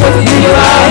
positionner.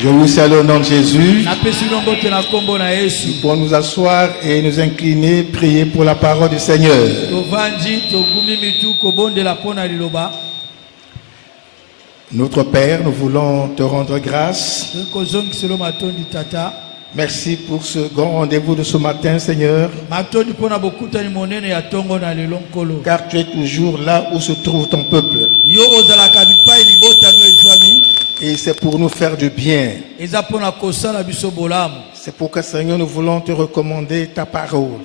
Je vous salue au nom de Jésus. Nous pouvons nous asseoir et nous incliner, prier pour la parole du Seigneur. Notre Père, nous voulons te rendre grâce. Merci pour ce grand rendez-vous de ce matin, Seigneur. Car tu es toujours là où se trouve ton peuple. Et c'est pour nous faire du bien. C'est pourquoi, Seigneur, nous voulons te recommander ta parole.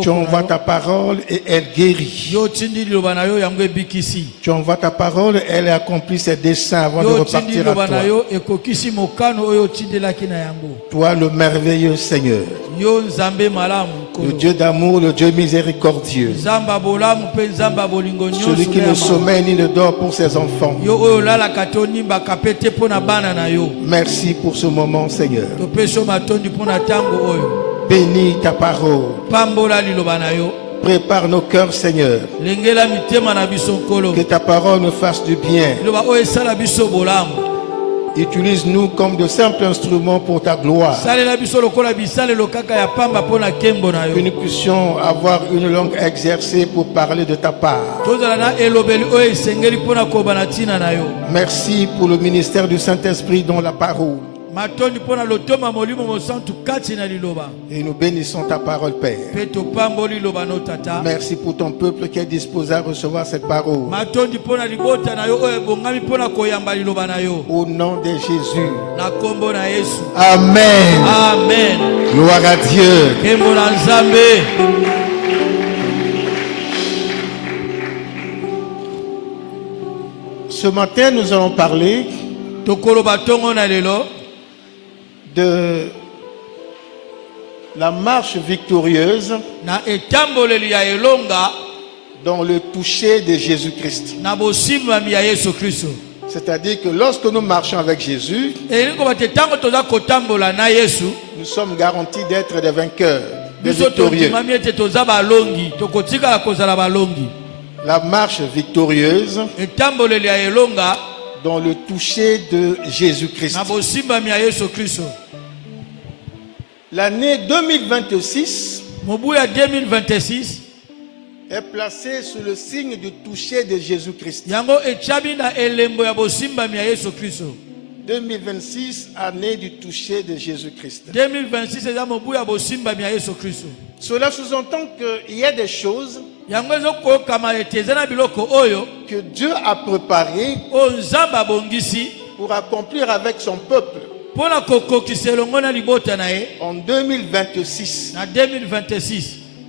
Tu envoies ta parole et elle guérit. Tu envoies ta parole et elle accomplit ses desseins avant de repartir à toi. Toi, le merveilleux Seigneur, le Dieu d'amour, le Dieu miséricordieux, celui qui ne sommeille ni ne dort pour ses enfants. Merci pour ce moment, Seigneur. Bénis ta parole. Prépare nos cœurs, Seigneur. Que ta parole nous fasse du bien. Utilise-nous comme de simples instruments pour ta gloire. Que nous puissions avoir une langue exercée pour parler de ta part. Merci pour le ministère du Saint-Esprit dans la parole. Et nous bénissons ta parole, Père. Merci pour ton peuple qui est disposé à recevoir cette parole. Au nom de Jésus. Amen. Amen. Gloire à Dieu. Ce matin, nous allons parler de la marche victorieuse dans le toucher de Jésus-Christ. C'est-à-dire que lorsque nous marchons avec Jésus, nous sommes garantis d'être des vainqueurs, des victorieux. La marche victorieuse dans le toucher de Jésus-Christ. L'année 2026 est placée sous le signe du toucher de Jésus-Christ. 2026, année du toucher de Jésus-Christ. Cela sous-entend qu'il y a des choses que Dieu a préparées pour accomplir avec son peuple en 2026.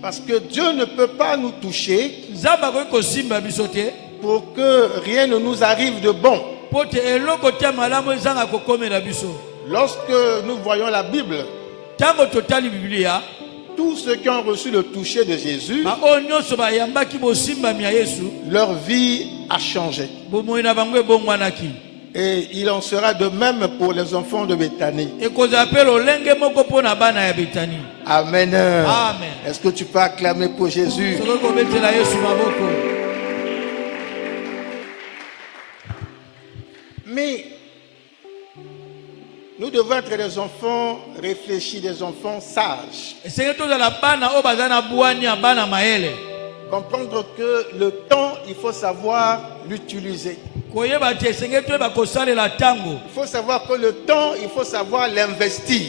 Parce que Dieu ne peut pas nous toucher pour que rien ne nous arrive de bon. Lorsque nous voyons la Bible, tous ceux qui ont reçu le toucher de Jésus, leur vie a changé. Et il en sera de même pour les enfants de Béthanie. Amen. Amen. Est-ce que tu peux acclamer pour Jésus? Mais nous devons être des enfants réfléchis, des enfants sages. Comprendre que le temps, il faut savoir l'utiliser. Il faut savoir que le temps, il faut savoir l'investir.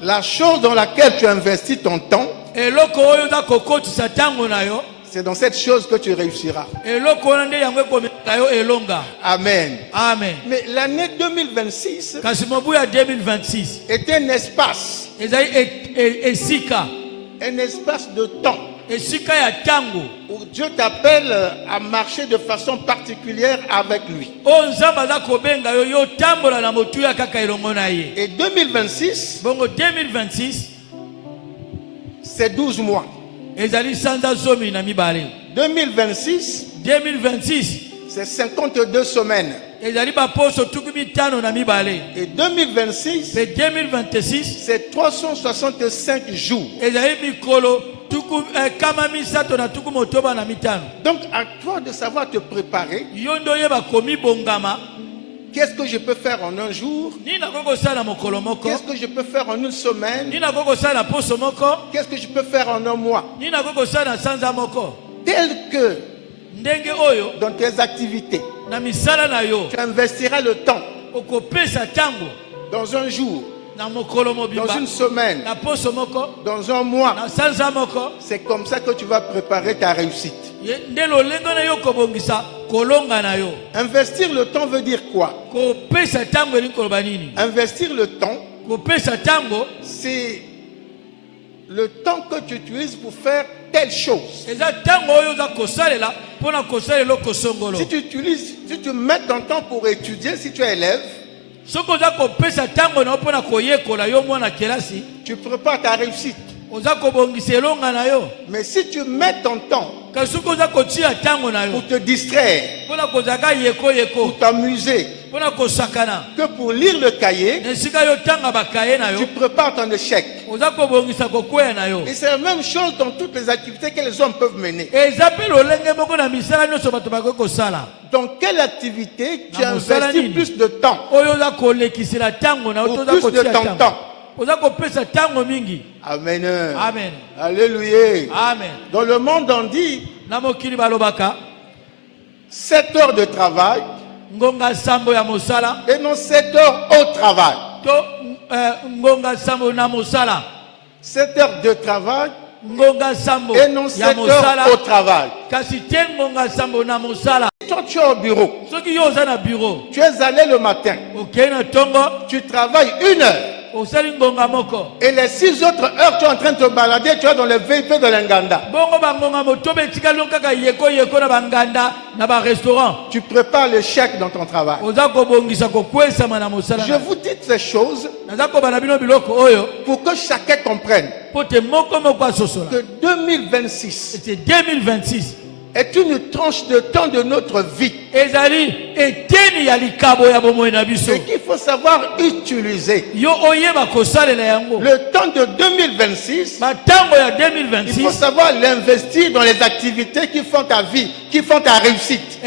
La chose dans laquelle tu investis ton temps, c'est dans cette chose que tu réussiras. Amen. Amen. Mais l'année 2026 est un espace. Un espace de temps où Dieu t'appelle à marcher de façon particulière avec lui. Et 2026, c'est 12 mois. 2026, c'est 52 semaines. Et 2026, c'est 365 jours. Donc à toi de savoir te préparer. Qu'est-ce que je peux faire en un jour? Qu'est-ce que je peux faire en une semaine? Qu'est-ce que je peux faire en un mois? Tel que dans tes activités, tu investiras le temps dans un jour, dans une semaine, dans un mois. Investir le temps veut dire quoi? Investir le temps, c'est le temps que tu utilises pour faire telle chose. Si tu mets ton temps pour étudier, si tu es élève, tu prépares ta réussite. Mais si tu mets ton temps pour te distraire, pour t'amuser, que pour lire le cahier, tu prépares ton échec. Et c'est la même chose dans toutes les activités que les hommes peuvent mener. Dans quelle activité tu investis plus de temps, ou plus de ton temps? Amen. Amen. Alléluia. Amen. Dans le monde on dit 7 heures de travail et non 7 heures au travail. 7 heures de travail et non 7 heures au travail. Toi tu es au bureau, tu es allé le matin, tu travailles 1 heure. Et les 6 autres heures, tu es en train de te balader, tu es dans le VIP de l'Inganda. Tu prépares le chèque dans ton travail. Je vous dis ces choses pour que chacun comprenne que 2026 est une tranche de temps de notre vie et qu'il faut savoir utiliser. Le temps de 2026, il faut savoir l'investir dans les activités qui font ta vie, qui font ta réussite.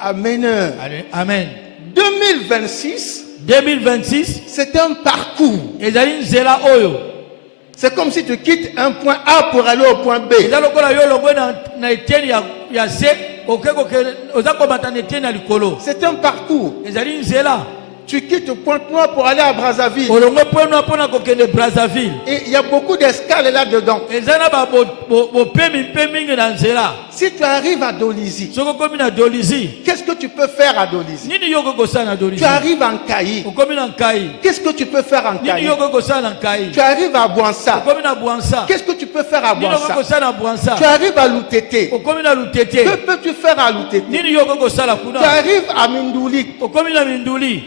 Amen. Amen. 2026, c'est un parcours. C'est comme si tu quittes un point A pour aller au point B. C'est un parcours. Tu quittes le point noir pour aller à Brazzaville. Et il y a beaucoup d'escales là-dedans. Si tu arrives à Dolisie, qu'est-ce que tu peux faire à Dolisie? Tu arrives en Kaï. Qu'est-ce que tu peux faire en Kaï? Tu arrives à Bouansa. Qu'est-ce que tu peux faire à Bouansa? Tu arrives à Loutete. Que peux-tu faire à Loutete? Tu arrives à Mindouli.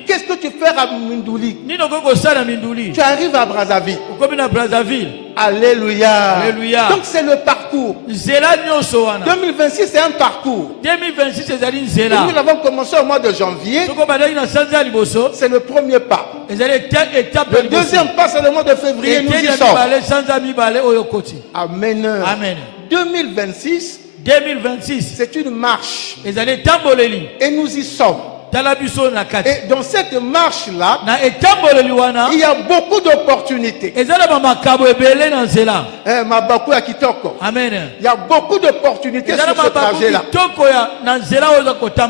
Qu'est-ce que tu fais à Mindouli? Tu arrives à Brazzaville. Alléluia. Alléluia. Donc c'est le parcours. 2026 c'est un parcours. Et nous l'avons commencé au mois de janvier. C'est le premier pas. Le deuxième pas c'est le mois de février. Nous y sommes. Amen. Amen. 2026 c'est une marche. Et nous y sommes. Et dans cette marche-là, il y a beaucoup d'opportunités. Il y a beaucoup d'opportunités sur ce trajet-là.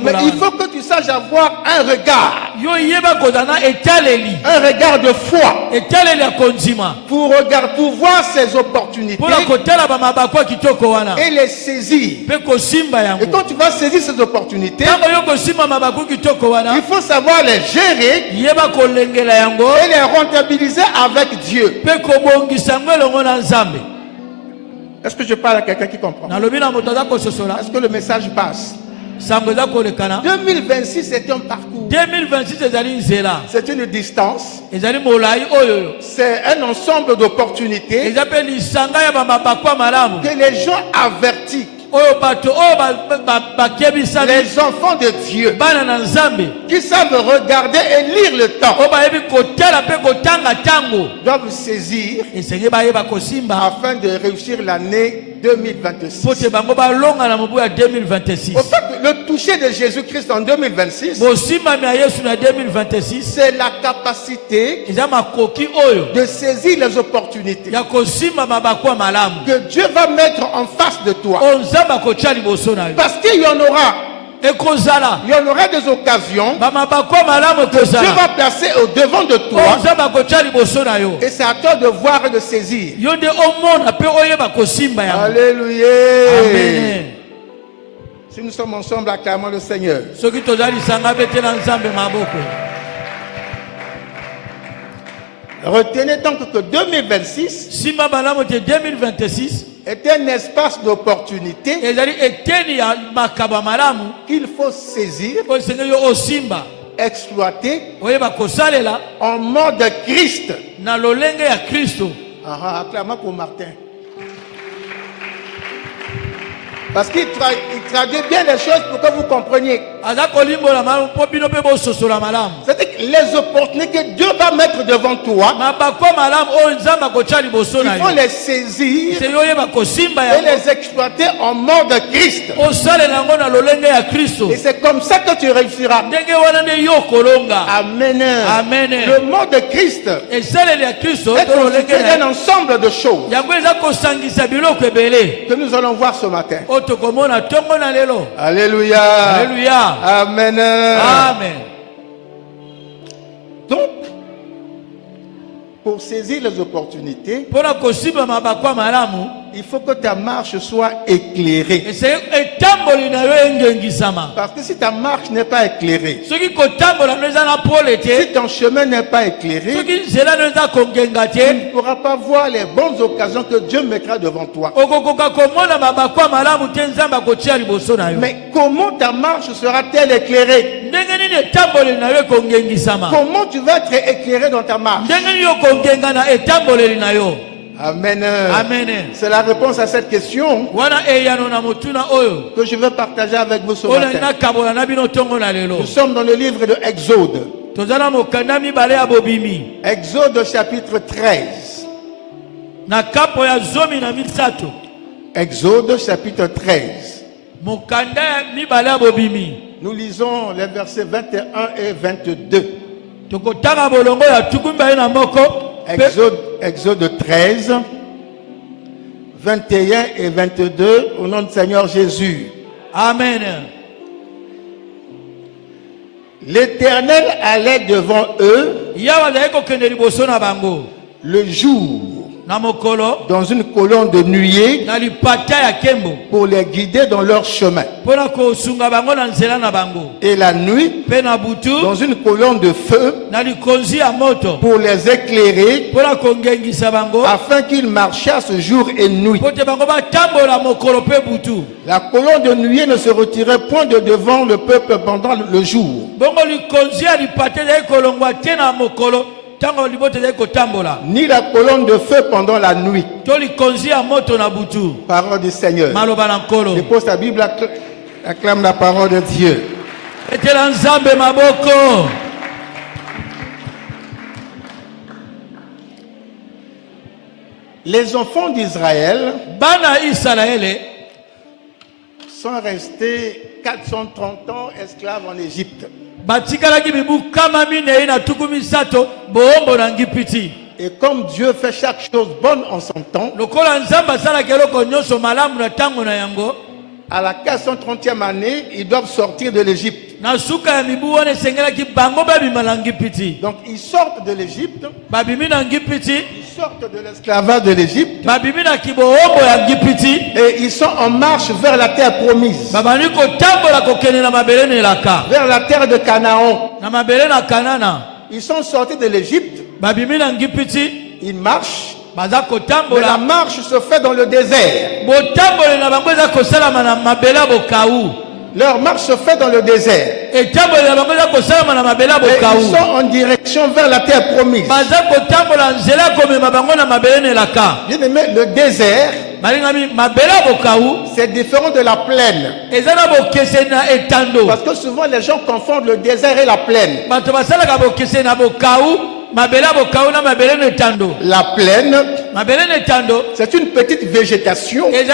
Mais il faut que tu saches avoir un regard. Un regard de foi. Pour voir ces opportunités et les saisir. Et quand tu vas saisir ces opportunités, il faut savoir les gérer et les rentabiliser avec Dieu. Est-ce que je parle à quelqu'un qui comprend? Est-ce que le message passe? 2026 c'est un parcours. C'est une distance. C'est un ensemble d'opportunités que les gens avertis, les enfants de Dieu qui savent regarder et lire le temps doivent saisir afin de réussir l'année 2026. Au fait, le toucher de Jésus-Christ en 2026, c'est la capacité de saisir les opportunités que Dieu va mettre en face de toi. Parce qu'il y en aura il y en aura des occasions que Dieu va placer au devant de toi. Et c'est à toi de voir et de saisir. Alléluia. Amen. Si nous sommes ensemble, acclamons le Seigneur. Retenez donc que 2026 est un espace d'opportunité qu'il faut saisir, exploiter en mode Christ. Acclamons pour Martin. Parce qu'il traduit bien les choses pour que vous compreniez. C'est-à-dire que les opportunités que Dieu va mettre devant toi, il faut les saisir et les exploiter en mode Christ. Et c'est comme ça que tu réussiras. Amen. Amen. Le mode Christ est constitué d'un ensemble de choses que nous allons voir ce matin. Alléluia. Alléluia. Amen. Amen. Donc, pour saisir les opportunités, il faut que ta marche soit éclairée. Parce que si ta marche n'est pas éclairée, si ton chemin n'est pas éclairé, tu ne pourras pas voir les bonnes occasions que Dieu mettra devant toi. Mais comment ta marche sera-t-elle éclairée? Comment tu vas être éclairé dans ta marche? Amen. Amen. C'est la réponse à cette question que je veux partager avec vous ce matin. Nous sommes dans le livre de Exode. Exode chapitre 13. Exode chapitre 13. Nous lisons les versets 21 et 22. Exode 13, 21 et 22, au nom du Seigneur Jésus. Amen. L'Éternel allait devant eux le jour dans une colonne de nuée pour les guider dans leur chemin. Et la nuit dans une colonne de feu pour les éclairer afin qu'ils marchassent jour et nuit. La colonne de nuée ne se retirait point de devant le peuple pendant le jour, ni la colonne de feu pendant la nuit. Parole du Seigneur. Dépose ta Bible, acclame la parole de Dieu. Les enfants d'Israël sont restés 430 ans esclaves en Égypte. Et comme Dieu fait chaque chose bonne en son temps, à la 430e année, ils doivent sortir de l'Égypte. Donc ils sortent de l'Égypte, ils sortent de l'esclavage de l'Égypte, et ils sont en marche vers la terre promise, vers la terre de Canaan. Ils sont sortis de l'Égypte, ils marchent. Mais la marche se fait dans le désert. Leur marche se fait dans le désert. Et ils sont en direction vers la terre promise. Bien aimé, le désert, c'est différent de la plaine. Parce que souvent les gens confondent le désert et la plaine. La plaine, c'est une petite végétation. C'est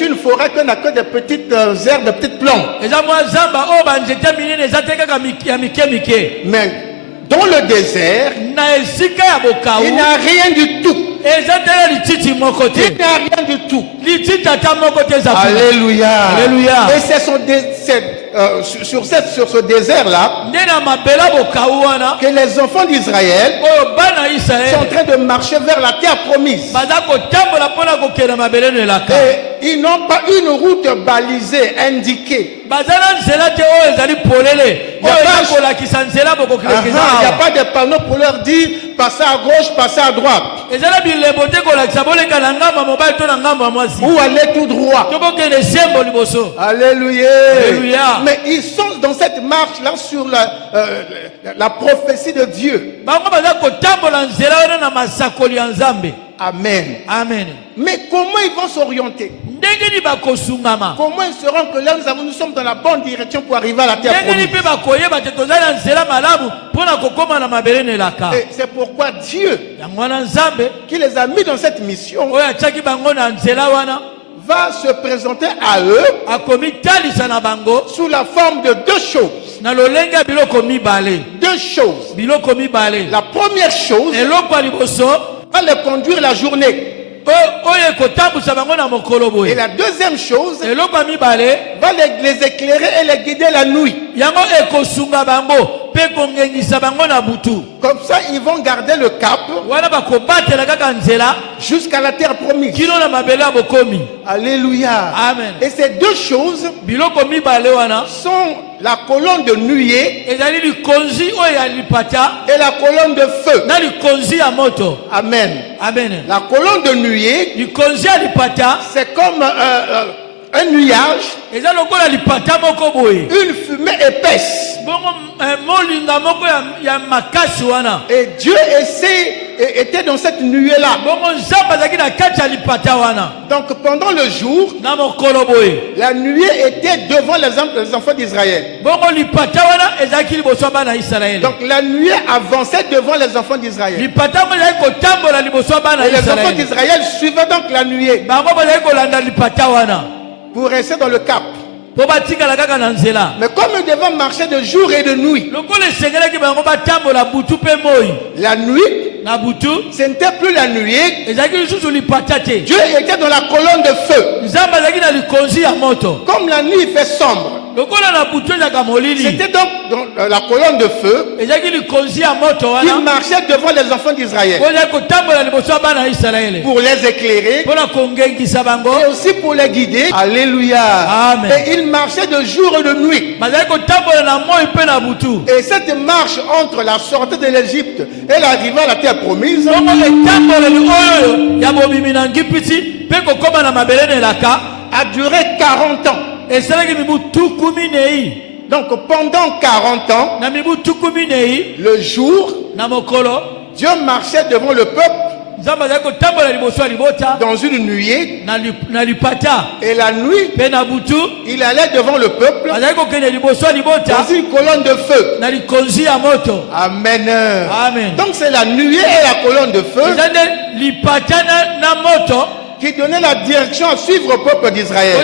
une forêt qui n'a que des petites herbes, des petites plantes. Mais dans le désert, il n'y a rien du tout. Il n'y a rien du tout. Alléluia. Alléluia. Et sur ce désert-là, que les enfants d'Israël sont en train de marcher vers la terre promise. Et ils n'ont pas une route balisée, indiquée. Il n'y a pas de panneau pour leur dire passez à gauche, passez à droite. Ou aller tout droit. Alléluia. Alléluia. Mais ils sont dans cette marche-là sur la prophétie de Dieu. Amen. Amen. Mais comment ils vont s'orienter? Comment ils sauront que là nous sommes dans la bonne direction pour arriver à la terre promise? Et c'est pourquoi Dieu, qui les a mis dans cette mission, va se présenter à eux sous la forme de deux choses. Deux choses. La première chose va les conduire la journée. Et la deuxième chose va les éclairer et les guider la nuit. Comme ça, ils vont garder le cap jusqu'à la terre promise. Alléluia. Amen. Et ces deux choses sont la colonne de nuée et la colonne de feu. Amen. Amen. La colonne de nuée, c'est comme un nuage, une fumée épaisse. Et Dieu était dans cette nuée-là. Donc pendant le jour, la nuée était devant les enfants d'Israël. Donc la nuée avançait devant les enfants d'Israël. Et les enfants d'Israël suivaient donc la nuée pour rester dans le cap. Mais comme ils devaient marcher de jour et de nuit, la nuit, ce n'était plus la nuée. Dieu était dans la colonne de feu. Comme la nuit fait sombre, c'était donc dans la colonne de feu qui marchait devant les enfants d'Israël pour les éclairer et aussi pour les guider. Alléluia. Amen. Et il marchait de jour et de nuit. Et cette marche entre la sortie de l'Égypte et l'arrivée à la terre promise a duré 40 ans. Donc pendant 40 ans, le jour, Dieu marchait devant le peuple dans une nuée, et la nuit il allait devant le peuple dans une colonne de feu. Amen. Amen. Donc c'est la nuée et la colonne de feu qui donnait la direction à suivre au peuple d'Israël.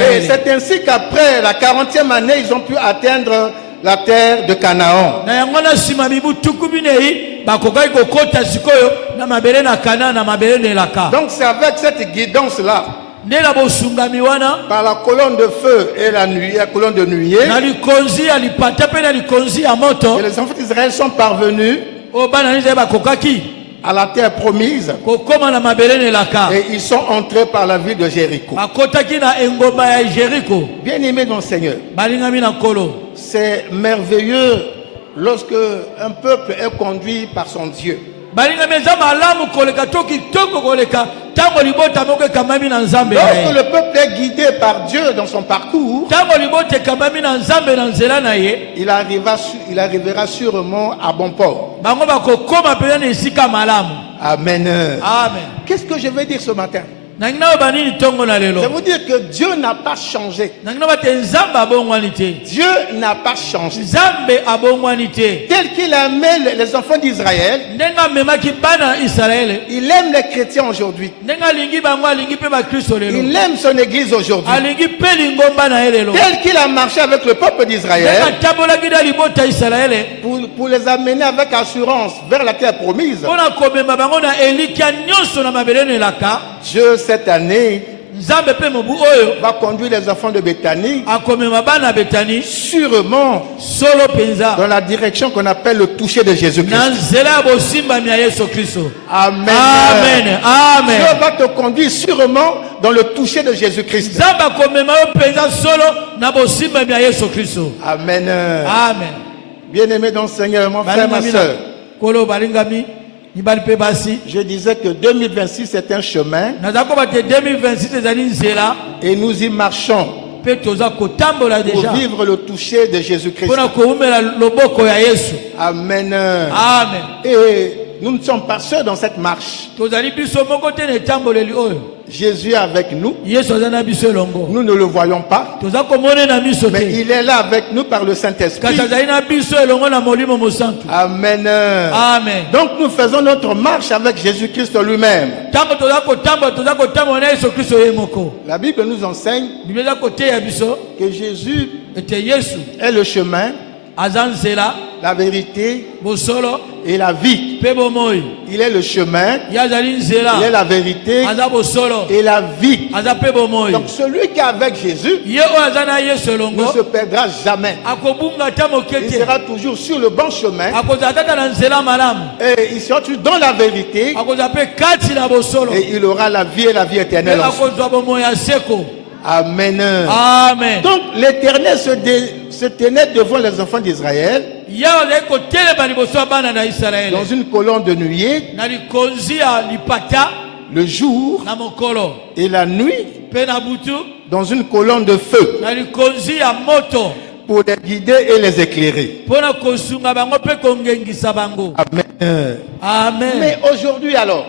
Et c'est ainsi qu'après la 40e année, ils ont pu atteindre la terre de Canaan. Donc c'est avec cette guidance-là, par la colonne de feu et la colonne de nuée, que les enfants d'Israël sont parvenus à la terre promise, et ils sont entrés par la ville de Jéricho. Bien aimé dans le Seigneur, c'est merveilleux lorsque un peuple est conduit par son Dieu. Lorsque le peuple est guidé par Dieu dans son parcours, il arrivera sûrement à bon port. Amen. Amen. Qu'est-ce que je veux dire ce matin? Ça veut dire que Dieu n'a pas changé. Dieu n'a pas changé. Tel qu'il aimait les enfants d'Israël, il aime les chrétiens aujourd'hui. Il aime son église aujourd'hui. Tel qu'il a marché avec le peuple d'Israël pour les amener avec assurance vers la terre promise. Dieu, cette année, va conduire les enfants de Béthanie sûrement dans la direction qu'on appelle le toucher de Jésus-Christ. Amen. Amen. Amen. Dieu va te conduire sûrement dans le toucher de Jésus-Christ. Amen. Amen. Bien-aimé dans le Seigneur, mon frère, ma soeur. Je disais que 2026 c'est un chemin et nous y marchons pour vivre le toucher de Jésus-Christ. Amen. Amen. Et nous ne sommes pas seuls dans cette marche. Jésus est avec nous. Nous ne le voyons pas, mais il est là avec nous par le Saint-Esprit. Amen. Amen. Donc nous faisons notre marche avec Jésus-Christ lui-même. La Bible nous enseigne que Jésus est le chemin, la vérité et la vie. Il est le chemin, il est la vérité et la vie. Donc celui qui est avec Jésus ne se perdra jamais. Il sera toujours sur le bon chemin et il sera toujours dans la vérité et il aura la vie et la vie éternelle. Amen. Amen. Donc l'Éternel se tenait devant les enfants d'Israël dans une colonne de nuée le jour et la nuit dans une colonne de feu pour les guider et les éclairer. Amen. Amen. Mais aujourd'hui alors,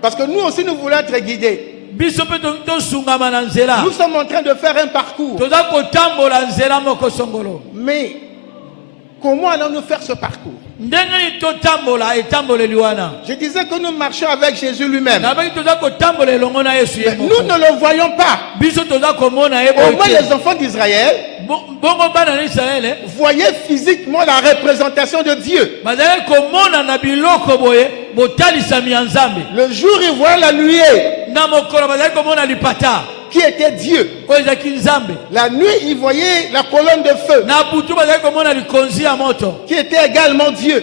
parce que nous aussi nous voulons être guidés, nous sommes en train de faire un parcours. Mais comment allons-nous faire ce parcours? Je disais que nous marchons avec Jésus lui-même. Mais nous ne le voyons pas. Au moins les enfants d'Israël voyaient physiquement la représentation de Dieu. Le jour ils voyaient la nuée qui était Dieu. La nuit ils voyaient la colonne de feu qui était également Dieu.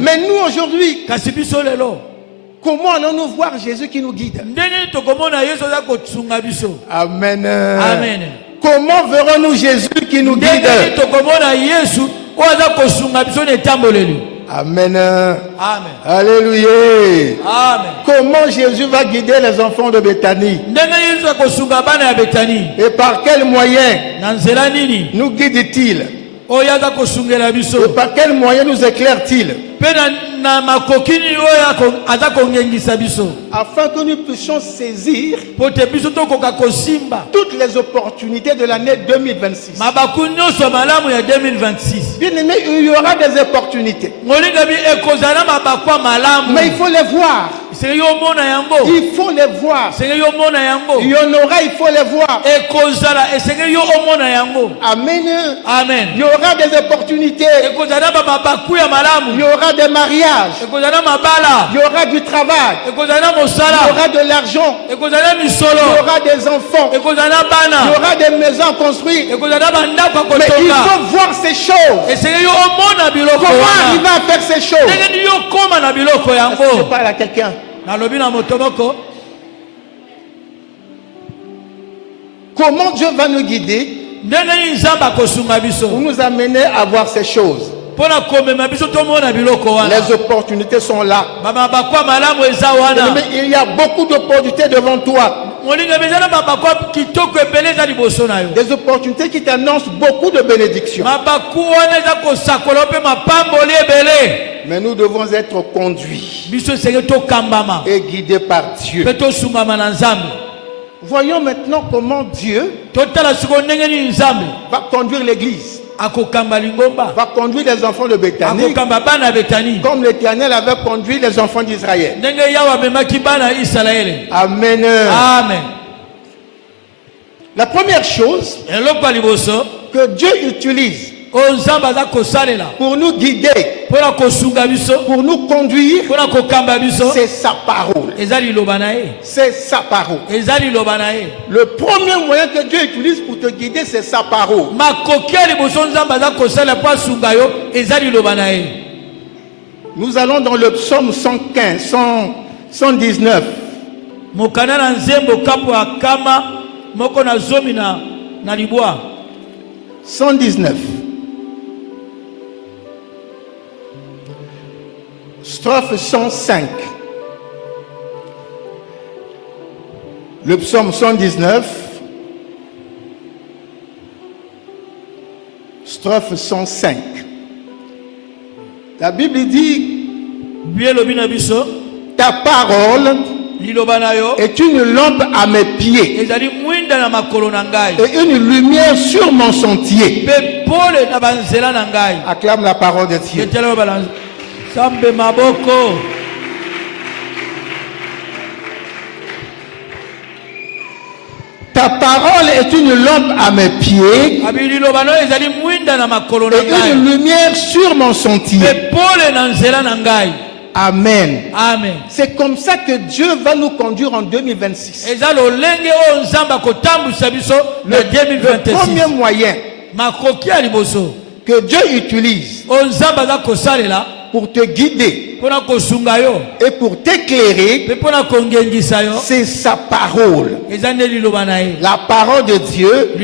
Mais nous aujourd'hui, comment allons-nous voir Jésus qui nous guide? Amen. Amen. Comment verrons-nous Jésus qui nous guide? Amen. Amen. Alléluia. Amen. Comment Jésus va guider les enfants de Béthanie? Et par quel moyen nous guide-t-il? Et par quel moyen nous éclaire-t-il? Afin que nous puissions saisir toutes les opportunités de l'année 2026. Bien aimé, il y aura des opportunités. Mais il faut les voir. Il faut les voir. Il y en aura, il faut les voir. Amen. Amen. Il y aura des opportunités. Il y aura des mariages. Il y aura du travail. Il y aura de l'argent. Il y aura des enfants. Il y aura des maisons construites. Mais il faut voir ces choses. Comment arriver à faire ces choses? Je parle à quelqu'un. Comment Dieu va nous guider pour nous amener à voir ces choses? Les opportunités sont là. Mais il y a beaucoup d'opportunités devant toi. Des opportunités qui t'annoncent beaucoup de bénédictions. Mais nous devons être conduits et guidés par Dieu. Voyons maintenant comment Dieu va conduire l'église. Va conduire les enfants de Béthanie comme l'Éternel avait conduit les enfants d'Israël. Amen. Amen. La première chose que Dieu utilise pour nous guider, pour nous conduire, c'est sa parole. C'est sa parole. Le premier moyen que Dieu utilise pour te guider, c'est sa parole. Nous allons dans le psaume 115, 119. 119. Strophe 105. Le psaume 119. Strophe 105. La Bible dit: ta parole est une lampe à mes pieds et une lumière sur mon sentier. Acclame la parole de Dieu. Ta parole est une lampe à mes pieds et une lumière sur mon sentier. Amen. Amen. C'est comme ça que Dieu va nous conduire en 2026. Le premier moyen que Dieu utilise pour te guider et pour t'éclairer, c'est sa parole. La parole de Dieu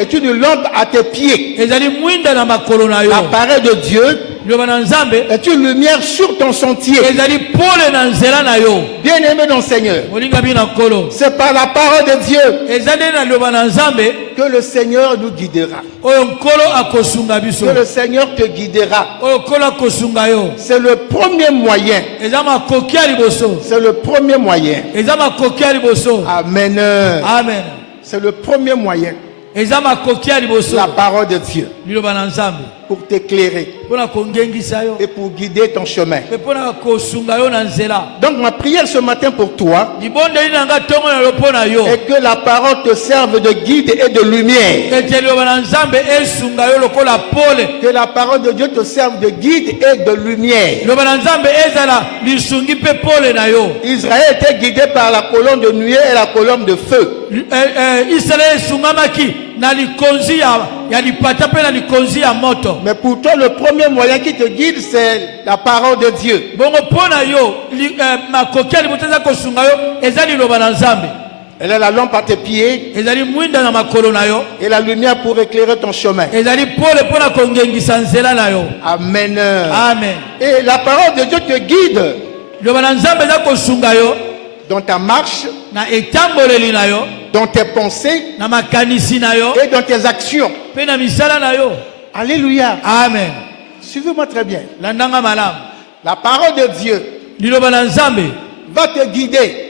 est une lampe à tes pieds. La parole de Dieu est une lumière sur ton sentier. Bien aimé dans le Seigneur, c'est par la parole de Dieu que le Seigneur nous guidera, que le Seigneur te guidera. C'est le premier moyen. C'est le premier moyen. Amen. Amen. C'est le premier moyen. La parole de Dieu pour t'éclairer et pour guider ton chemin. Donc ma prière ce matin pour toi est que la parole te serve de guide et de lumière. Que la parole de Dieu te serve de guide et de lumière. Israël était guidé par la colonne de nuée et la colonne de feu. Mais pour toi, le premier moyen qui te guide, c'est la parole de Dieu. Elle est la lampe à tes pieds et la lumière pour éclairer ton chemin. Amen. Amen. Et la parole de Dieu te guide dans ta marche, dans tes pensées et dans tes actions. Alléluia. Amen. Suivez-moi très bien. La parole de Dieu va te guider.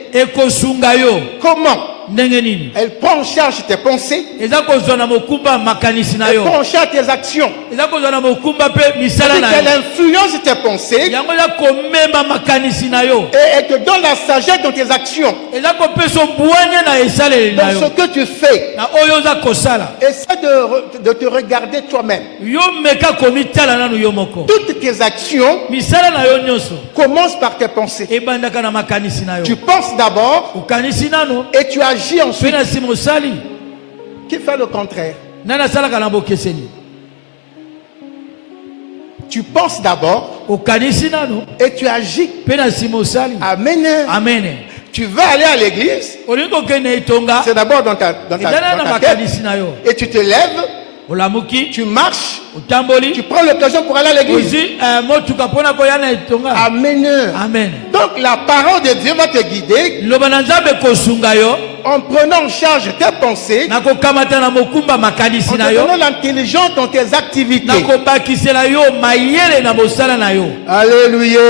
Comment? Elle prend en charge tes pensées. Elle prend en charge tes actions. Elle influence tes pensées. Et elle te donne la sagesse dans tes actions. Dans ce que tu fais. Essaie de te regarder toi-même. Toutes tes actions commencent par tes pensées. Tu penses d'abord et tu agis ensuite. Qui fait le contraire? Tu penses d'abord et tu agis. Amen. Amen. Tu veux aller à l'église, c'est d'abord dans ta tête, et tu te lèves, tu marches, tu prends l'occasion pour aller à l'église. Amen. Amen. Donc la parole de Dieu va te guider en prenant en charge tes pensées, en te donnant l'intelligence dans tes activités. Alléluia.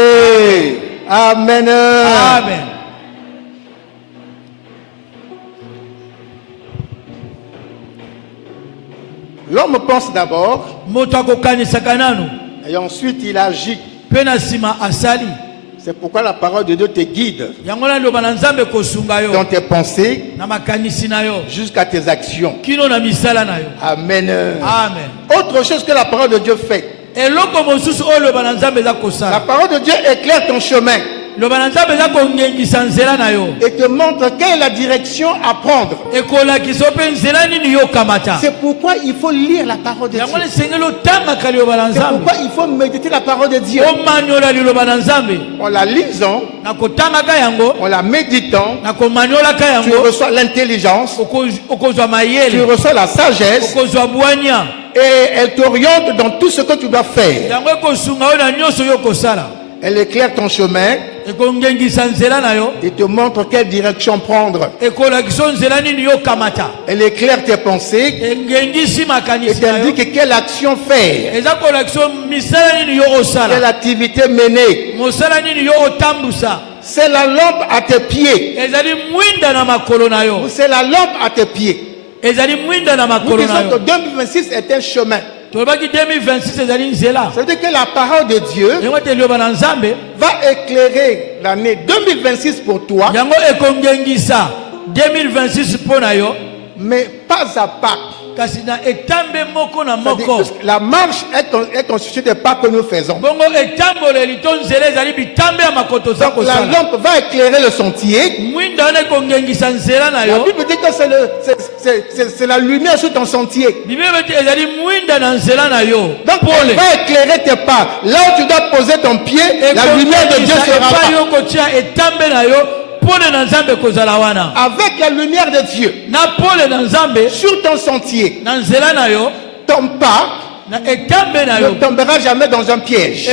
Amen. Amen. L'homme pense d'abord et ensuite il agit. C'est pourquoi la parole de Dieu te guide dans tes pensées jusqu'à tes actions. Amen. Amen. Autre chose que la parole de Dieu fait. La parole de Dieu éclaire ton chemin et te montre quelle est la direction à prendre. C'est pourquoi il faut lire la parole de Dieu. C'est pourquoi il faut méditer la parole de Dieu. En la lisant, en la méditant, tu reçois l'intelligence, tu reçois la sagesse et elle t'oriente dans tout ce que tu dois faire. Elle éclaire ton chemin et te montre quelle direction prendre. Elle éclaire tes pensées et t'indique quelle action faire, quelle activité mener. C'est la lampe à tes pieds. C'est la lampe à tes pieds. Nous disons que 2026 est un chemin. Ça veut dire que la parole de Dieu va éclairer l'année 2026 pour toi, mais pas à pas. La marche est constituée des pas que nous faisons. Donc la lampe va éclairer le sentier. La Bible dit que c'est la lumière sur ton sentier. Donc elle va éclairer tes pas. Là où tu dois poser ton pied, la lumière de Dieu sera là. Avec la lumière de Dieu sur ton sentier, ton pas ne tombera jamais dans un piège.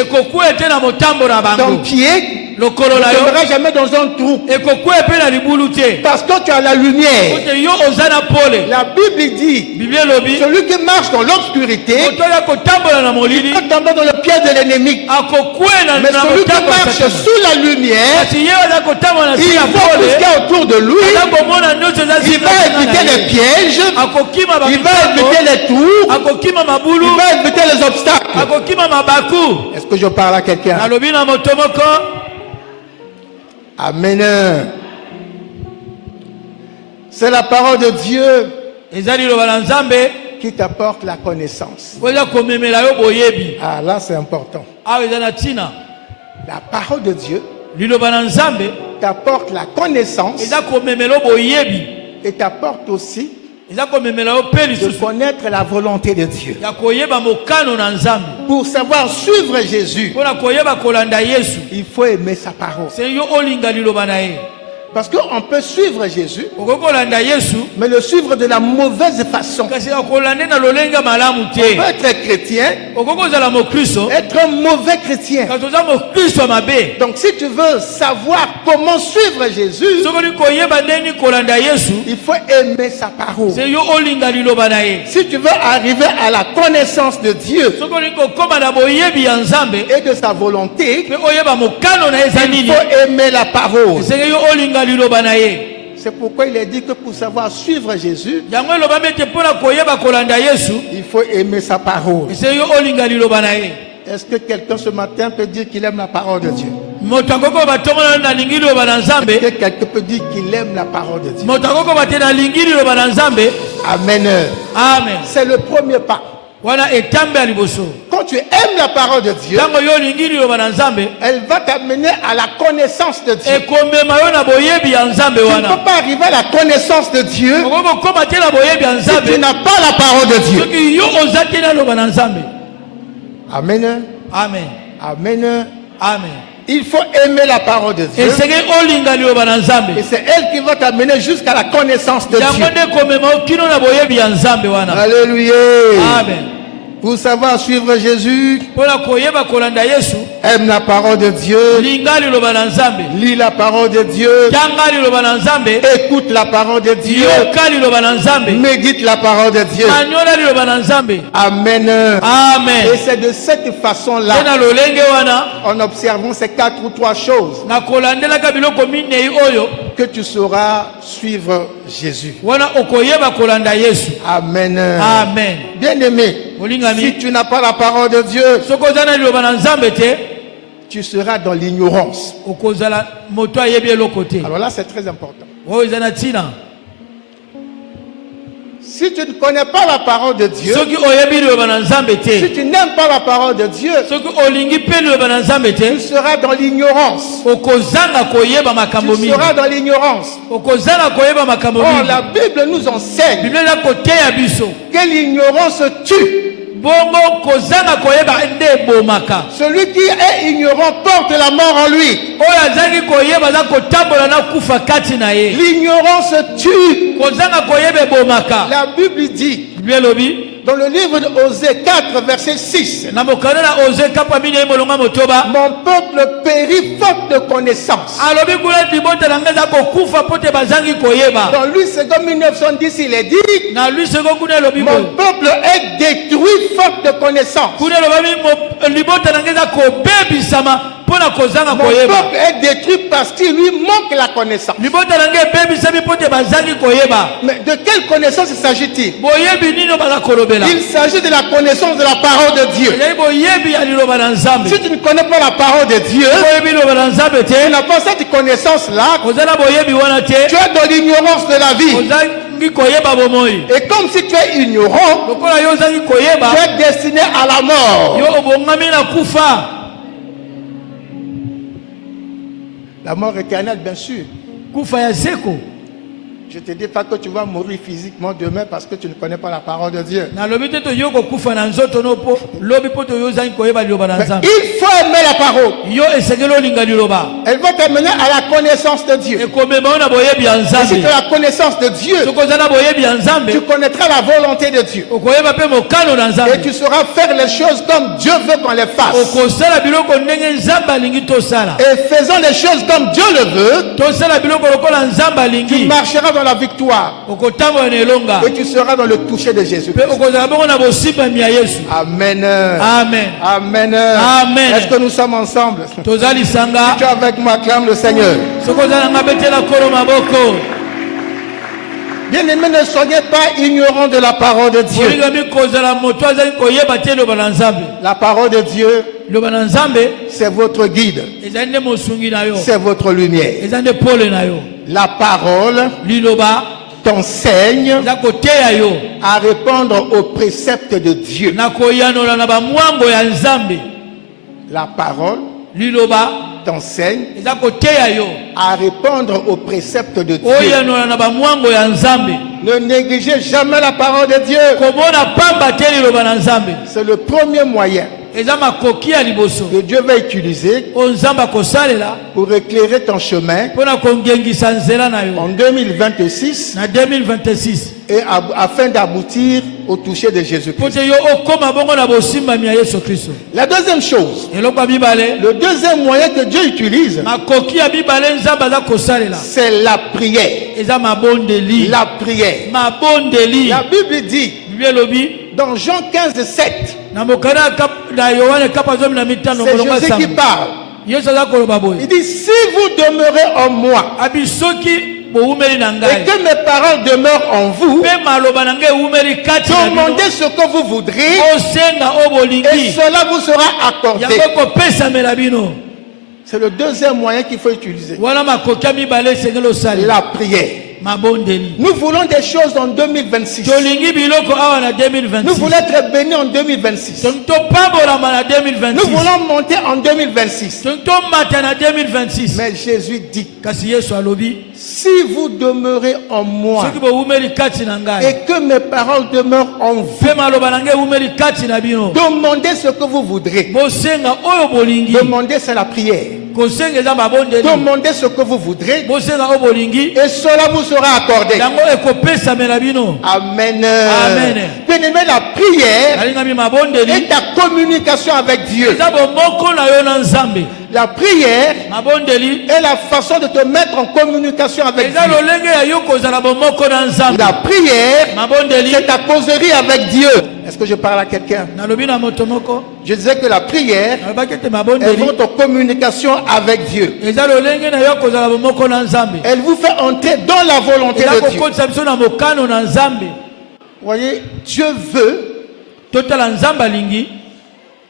Ton pied ne tombera jamais dans un trou. Parce que tu as la lumière. La Bible dit, celui qui marche dans l'obscurité, il peut tomber dans le piège de l'ennemi. Mais celui qui marche sous la lumière, il voit tout ce qu'il y a autour de lui. Il va éviter les pièges, il va éviter les tours, il va éviter les obstacles. Est-ce que je parle à quelqu'un? Amen. C'est la parole de Dieu qui t'apporte la connaissance. Ah, là c'est important. La parole de Dieu t'apporte la connaissance et t'apporte aussi de connaître la volonté de Dieu. Pour savoir suivre Jésus, il faut aimer sa parole. Parce qu'on peut suivre Jésus, mais le suivre de la mauvaise façon. On peut être chrétien, être un mauvais chrétien. Donc si tu veux savoir comment suivre Jésus, il faut aimer sa parole. Si tu veux arriver à la connaissance de Dieu et de sa volonté, il faut aimer la parole. C'est pourquoi il est dit que pour savoir suivre Jésus, il faut aimer sa parole. Est-ce que quelqu'un ce matin peut dire qu'il aime la parole de Dieu? Est-ce que quelqu'un peut dire qu'il aime la parole de Dieu? Amen. Amen. C'est le premier pas. Quand tu aimes la parole de Dieu, elle va t'amener à la connaissance de Dieu. Tu ne peux pas arriver à la connaissance de Dieu si tu n'as pas la parole de Dieu. Amen. Amen. Amen. Amen. Il faut aimer la parole de Dieu. Et c'est elle qui va t'amener jusqu'à la connaissance de Dieu. Alléluia. Amen. Pour savoir suivre Jésus, aime la parole de Dieu, lis la parole de Dieu, écoute la parole de Dieu, médite la parole de Dieu. Amen. Amen. Et c'est de cette façon-là, en observant ces 4 ou 3 choses, que tu sauras suivre Jésus. Amen. Amen. Bien-aimé, si tu n'as pas la parole de Dieu, tu seras dans l'ignorance. Alors là, c'est très important. Si tu ne connais pas la parole de Dieu, si tu n'aimes pas la parole de Dieu, tu seras dans l'ignorance. Tu seras dans l'ignorance. Or, la Bible nous enseigne que l'ignorance tue. Celui qui est ignorant porte la mort en lui. L'ignorance tue. La Bible dit dans le livre de Osée 4 verset 6, mon peuple périt faute de connaissance. Dans lui seconde 1910 il est dit, mon peuple est détruit faute de connaissance. Mon peuple est détruit parce qu'il lui manque la connaissance. Mais de quelle connaissance s'agit-il? Il s'agit de la connaissance de la parole de Dieu. Si tu ne connais pas la parole de Dieu, tu n'as pas cette connaissance-là, tu es dans l'ignorance de la vie. Et comme si tu es ignorant, tu es destiné à la mort. La mort éternelle, bien sûr. Je ne te dis pas que tu vas mourir physiquement demain parce que tu ne connais pas la parole de Dieu. Mais il faut aimer la parole. Elle va t'amener à la connaissance de Dieu. Et si tu as la connaissance de Dieu, tu connaîtras la volonté de Dieu. Et tu sauras faire les choses comme Dieu veut qu'on les fasse. Et faisant les choses comme Dieu le veut, tu marcheras dans la victoire. Et tu seras dans le toucher de Jésus. Amen. Amen. Amen. Amen. Est-ce que nous sommes ensemble? Si tu es avec moi, acclame le Seigneur. Bien-aimés, ne soyez pas ignorants de la parole de Dieu. La parole de Dieu, c'est votre guide. C'est votre lumière. La parole t'enseigne à répondre aux préceptes de Dieu. La parole t'enseigne à répondre aux préceptes de Dieu. Ne négligez jamais la parole de Dieu. C'est le premier moyen que Dieu va utiliser pour éclairer ton chemin en 2026 et afin d'aboutir au toucher de Jésus-Christ. La deuxième chose, le deuxième moyen que Dieu utilise, c'est la prière. La prière. La Bible dit dans Jean 15, 7, c'est Jésus qui parle. Il dit, si vous demeurez en moi et que mes paroles demeurent en vous, demandez ce que vous voudrez et cela vous sera accordé. C'est le deuxième moyen qu'il faut utiliser. La prière. Nous voulons des choses en 2026. Nous voulons être bénis en 2026. Nous voulons monter en 2026. Mais Jésus dit, si vous demeurez en moi et que mes paroles demeurent en vous, demandez ce que vous voudrez. Demandez, c'est la prière. Demandez ce que vous voudrez et cela vous sera accordé. Amen. Bien-aimé, la prière est ta communication avec Dieu. La prière est la façon de te mettre en communication avec Dieu. La prière, c'est ta causerie avec Dieu. Est-ce que je parle à quelqu'un? Je disais que la prière est votre communication avec Dieu. Elle vous fait entrer dans la volonté de Dieu. Vous voyez, Dieu veut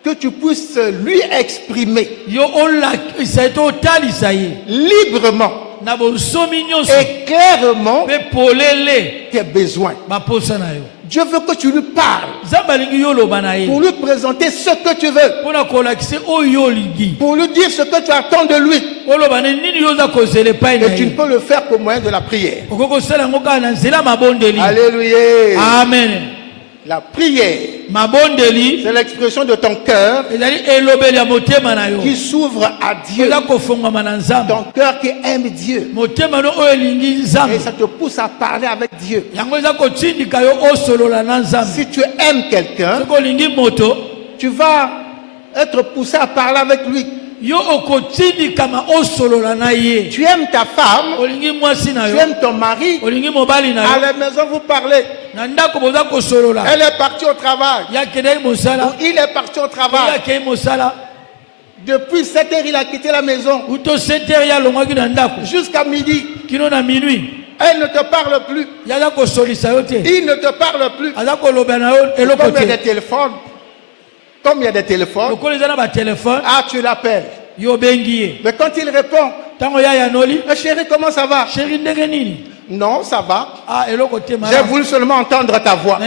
que tu puisses lui exprimer librement et clairement tes besoins. Dieu veut que tu lui parles pour lui présenter ce que tu veux, pour lui dire ce que tu attends de lui. Et tu ne peux le faire qu'au moyen de la prière. Alléluia. Amen. La prière, c'est l'expression de ton cœur qui s'ouvre à Dieu. Ton cœur qui aime Dieu. Et ça te pousse à parler avec Dieu. Si tu aimes quelqu'un, tu vas être poussé à parler avec lui. Tu aimes ta femme, tu aimes ton mari, à la maison vous parlez. Elle est partie au travail, ou il est parti au travail. Depuis 7 heures il a quitté la maison, jusqu'à midi. Elle ne te parle plus, il ne te parle plus. Comme il y a des téléphones, ah, tu l'appelles. Mais quand il répond, chérie, comment ça va? Non, ça va. J'ai voulu seulement entendre ta voix.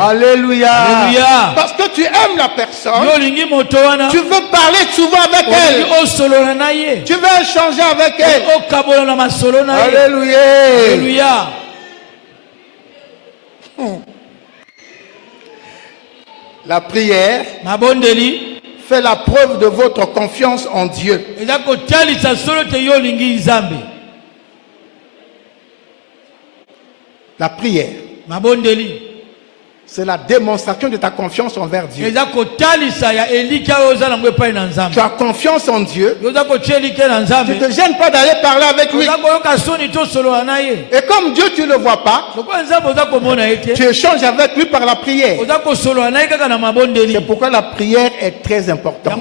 Alléluia. Parce que tu aimes la personne, tu veux parler souvent avec elle, tu veux échanger avec elle. Alléluia. La prière fait la preuve de votre confiance en Dieu. La prière, c'est la démonstration de ta confiance envers Dieu. Tu as confiance en Dieu. Tu ne te gênes pas d'aller parler avec lui. Et comme Dieu, tu ne le vois pas, tu échanges avec lui par la prière. C'est pourquoi la prière est très importante.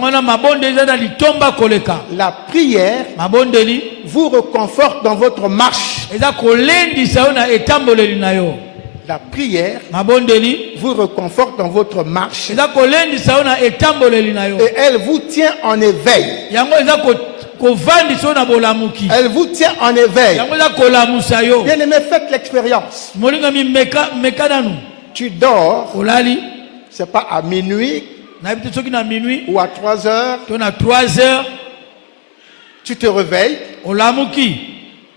La prière vous réconforte dans votre marche. La prière vous réconforte dans votre marche. Et elle vous tient en éveil. Elle vous tient en éveil. Bien aimé, faites l'expérience. Tu dors, c'est pas à minuit ou à 3 heures. Tu te réveilles.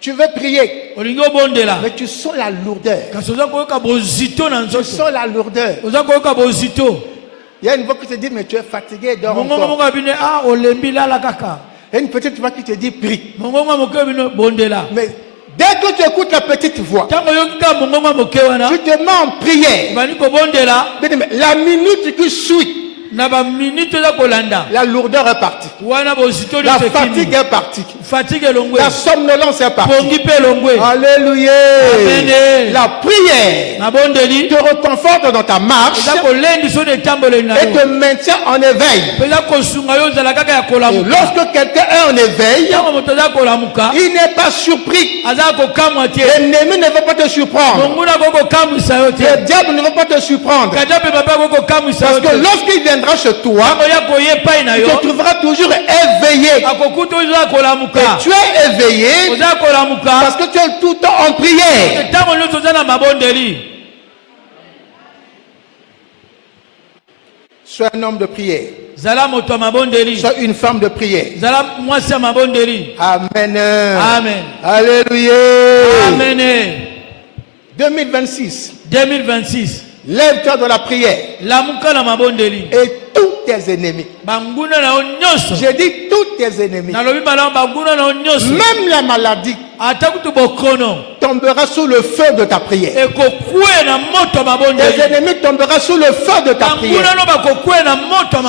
Tu veux prier, mais tu sens la lourdeur. Tu sens la lourdeur. Il y a une voix qui te dit, mais tu es fatigué, dors encore. Il y a une petite voix qui te dit, prie. Mais dès que tu écoutes la petite voix, tu te mets en prière. La minute qui suit, la lourdeur est partie. La fatigue est partie. La somnolence est partie. Alléluia. La prière te reconforte dans ta marche et te maintient en éveil. Et lorsque quelqu'un est en éveil, il n'est pas surpris. L'ennemi ne veut pas te surprendre. Le diable ne veut pas te surprendre. Parce que lorsqu'il viendra chez toi, tu te trouveras toujours éveillé. Et tu es éveillé parce que tu es tout le temps en prière. Sois un homme de prière. Sois une femme de prière. Amen. Amen. Alléluia. Amen. 2026. Lève-toi dans la prière. Et tous tes ennemis. J'ai dit tous tes ennemis. Même la maladie tombera sous le feu de ta prière. Tes ennemis tomberont sous le feu de ta prière.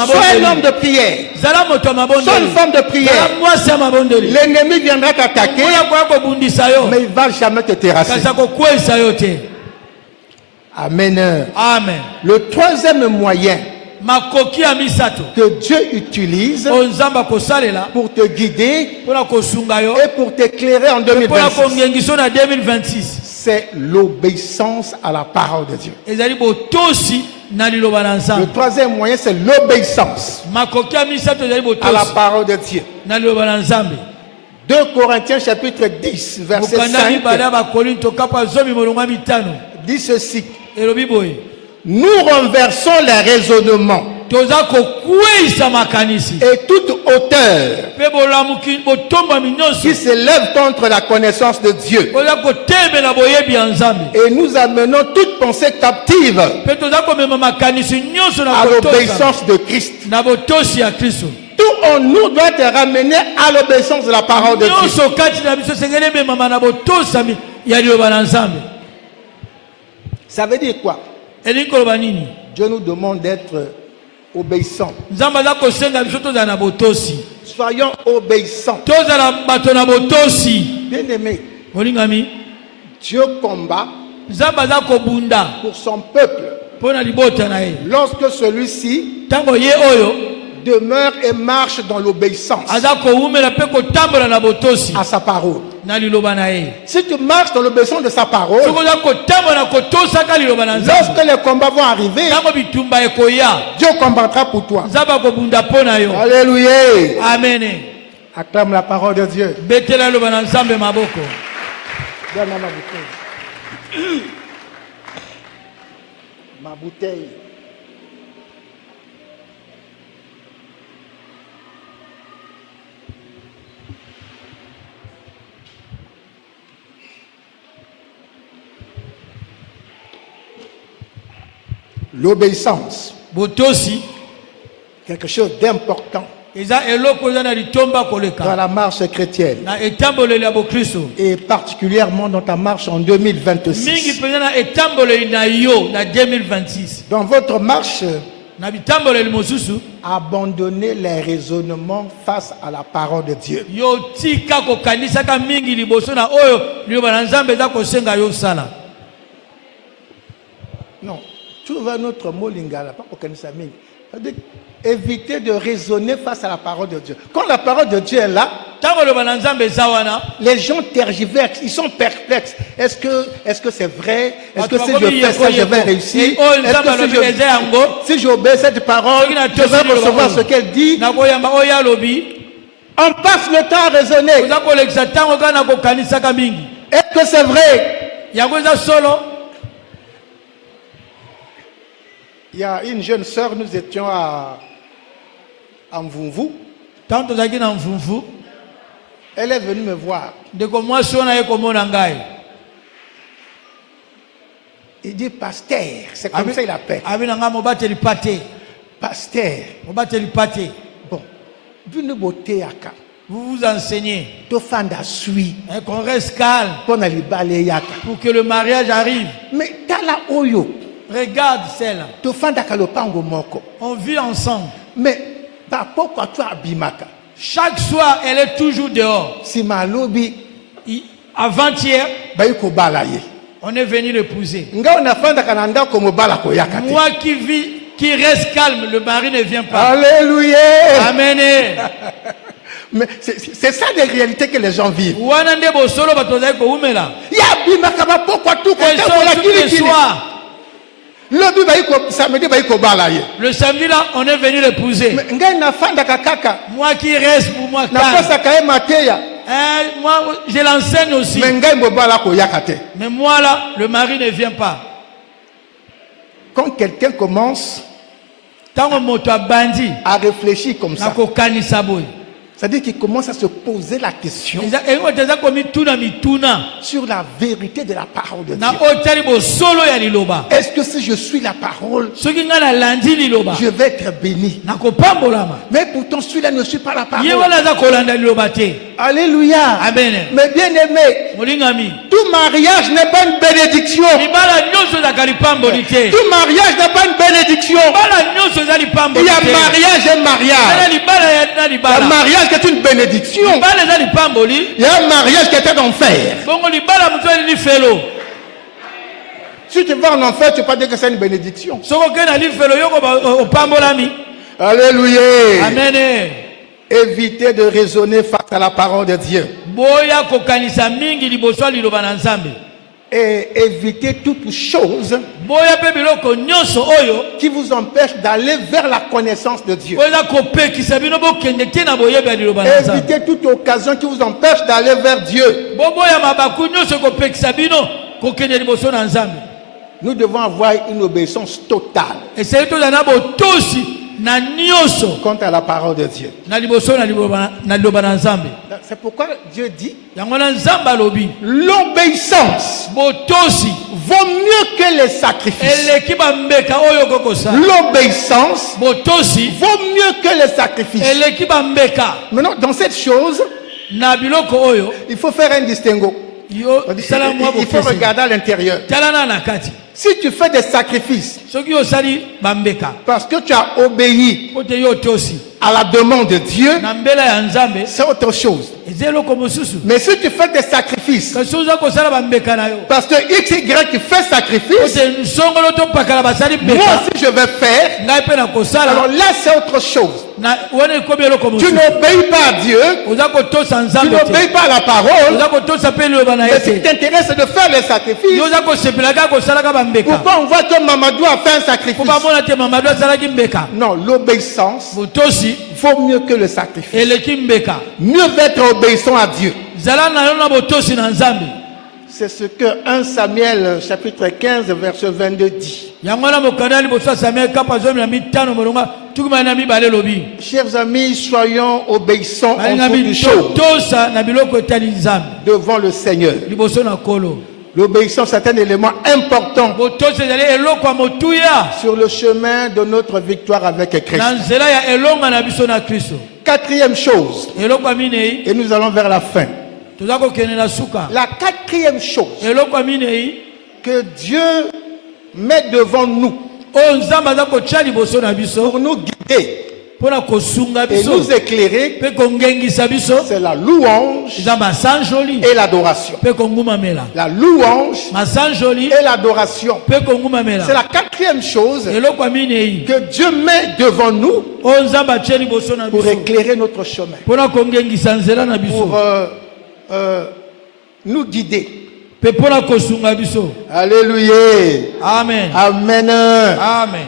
Sois un homme de prière. Sois une femme de prière. L'ennemi viendra t'attaquer, mais il ne va jamais te terrasser. Amen. Amen. Le troisième moyen que Dieu utilise pour te guider et pour t'éclairer en 2026, c'est l'obéissance à la parole de Dieu. Le troisième moyen, c'est l'obéissance à la parole de Dieu. 2 Corinthiens chapitre 10, verset 5 dit ceci. Nous renversons les raisonnements et toute hauteur qui s'élève contre la connaissance de Dieu. Et nous amenons toute pensée captive à l'obéissance de Christ. Tout en nous doit être ramené à l'obéissance de la parole de Dieu. Ça veut dire quoi? Dieu nous demande d'être obéissants. Soyons obéissants. Bien-aimés, Dieu combat pour son peuple lorsque celui-ci demeure et marche dans l'obéissance à sa parole. Si tu marches dans l'obéissance de sa parole, lorsque les combats vont arriver, Dieu combattra pour toi. Alléluia. Amen. Acclame la parole de Dieu. Donne-moi ma bouteille. Ma bouteille. L'obéissance, quelque chose d'important dans la marche chrétienne et particulièrement dans ta marche en 2026. Dans votre marche, abandonnez les raisonnements face à la parole de Dieu. Non. Tu vois notre mot lingala, pas pour connaître ça. Éviter de raisonner face à la parole de Dieu. Quand la parole de Dieu est là, les gens tergiversent, ils sont perplexes. Est-ce que c'est vrai? Est-ce que si je fais ça, je vais réussir? Est-ce que si j'obéis cette parole, je vais recevoir ce qu'elle dit? On passe le temps à raisonner. Est-ce que c'est vrai? Il y a une jeune sœur, nous étions à Mvumvu. Elle est venue me voir. Il dit pasteur, c'est comme ça il appelle. Pasteur. Bon, vous vous enseignez qu'on reste calme pour que le mariage arrive. Mais oyo. Regarde celle-là. On vit ensemble. Mais pourquoi tu as bimaka? Chaque soir, elle est toujours dehors. Si malobi avant-hier, on est venu l'épouser. Moi qui reste calme, le mari ne vient pas. Alléluia. Amen. Mais c'est ça les réalités que les gens vivent. Il y a bimaka pourquoi tout le samedi là, on est venu l'épouser. Moi qui reste pour moi calme. Moi, je l'enseigne aussi. Mais moi là, le mari ne vient pas. Quand quelqu'un commence à réfléchir comme ça, C'est-à-dire qu'il commence à se poser la question sur la vérité de la parole de Dieu. Est-ce que si je suis la parole, je vais être béni? Mais pourtant celui-là ne suit pas la parole. Alléluia. Amen. Mais bien aimé, tout mariage n'est pas une bénédiction. Tout mariage n'est pas une bénédiction. Il y a mariage et mariage. Il y a mariage qui est une bénédiction. Il y a un mariage qui est un enfer. Si tu vas en enfer, tu ne peux pas dire que c'est une bénédiction. Alléluia. Amen. Évitez de raisonner face à la parole de Dieu. Et évitez toute chose qui vous empêche d'aller vers la connaissance de Dieu. Évitez toute occasion qui vous empêche d'aller vers Dieu. Nous devons avoir une obéissance totale quant à la parole de Dieu. C'est pourquoi Dieu dit l'obéissance vaut mieux que les sacrifices. L'obéissance vaut mieux que les sacrifices. Maintenant, dans cette chose, il faut faire un distinguo. Il faut regarder à l'intérieur. Si tu fais des sacrifices parce que tu as obéi à la demande de Dieu, c'est autre chose. Mais si tu fais des sacrifices parce que X, Y qui fait sacrifice, moi aussi je vais faire, alors là c'est autre chose. Tu n'obéis pas à Dieu, tu n'obéis pas à la parole, mais ce qui t'intéresse c'est de faire les sacrifices. Pourquoi on voit que Mamadou a fait un sacrifice? Non, l'obéissance vaut mieux que le sacrifice. Mieux d'être obéissant à Dieu. C'est ce que 1 Samuel chapitre 15 verset 22 dit. Chers amis, soyons obéissants en toutes choses devant le Seigneur. L'obéissance est un élément important sur le chemin de notre victoire avec Christ. Quatrième chose, et nous allons vers la fin. La quatrième chose que Dieu met devant nous pour nous guider et nous éclairer, c'est la louange et l'adoration. La louange et l'adoration. C'est la quatrième chose que Dieu met devant nous pour éclairer notre chemin, pour nous guider. Alléluia. Amen. Amen. Amen.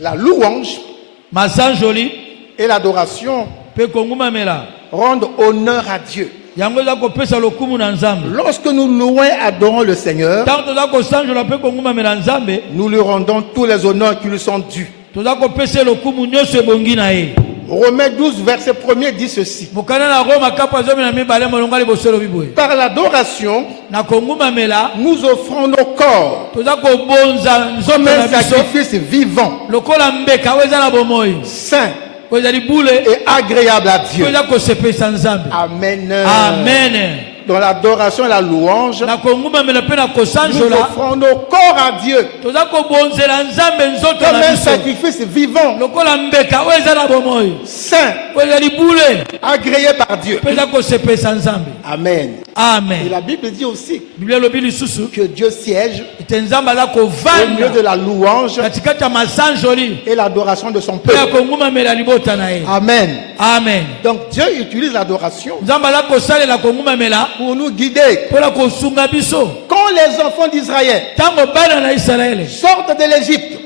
La louange et l'adoration rendent honneur à Dieu. Lorsque nous louons et adorons le Seigneur, nous lui rendons tous les honneurs qui lui sont dus. Romains 12 verset 1er dit ceci. Par l'adoration, nous offrons nos corps comme un sacrifice vivant, saint et agréable à Dieu. Amen. Amen. Dans l'adoration et la louange, nous offrons nos corps à Dieu comme un sacrifice vivant, saint, agréé par Dieu. Amen. Amen. Et la Bible dit aussi que Dieu siège au milieu de la louange et l'adoration de son peuple. Amen. Amen. Donc Dieu utilise l'adoration pour nous guider. Quand les enfants d'Israël sortent de l'Égypte,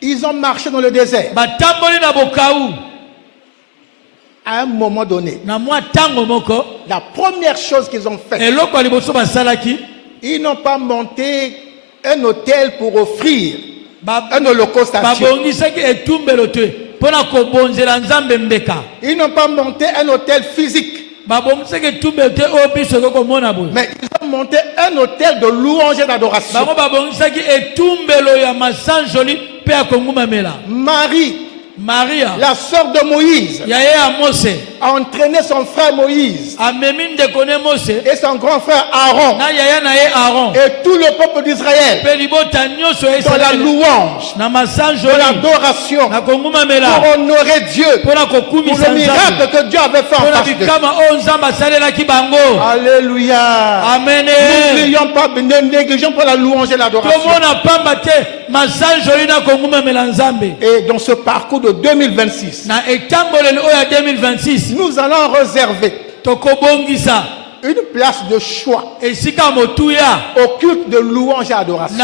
ils ont marché dans le désert. À un moment donné, la première chose qu'ils ont faite, ils n'ont pas monté un autel pour offrir un holocauste à Dieu. Ils n'ont pas monté un hôtel physique. Mais ils ont monté un hôtel de louange et d'adoration. Marie, la sœur de Moïse, a entraîné son frère Moïse et son grand frère Aaron et tout le peuple d'Israël dans la louange, dans l'adoration, pour honorer Dieu, pour le miracle que Dieu avait fait en face d'eux. Alléluia. Amen. Ne négligeons pas la louange et l'adoration. Et dans ce parcours de 2026, nous allons réserver une place de choix au culte de louange et adoration.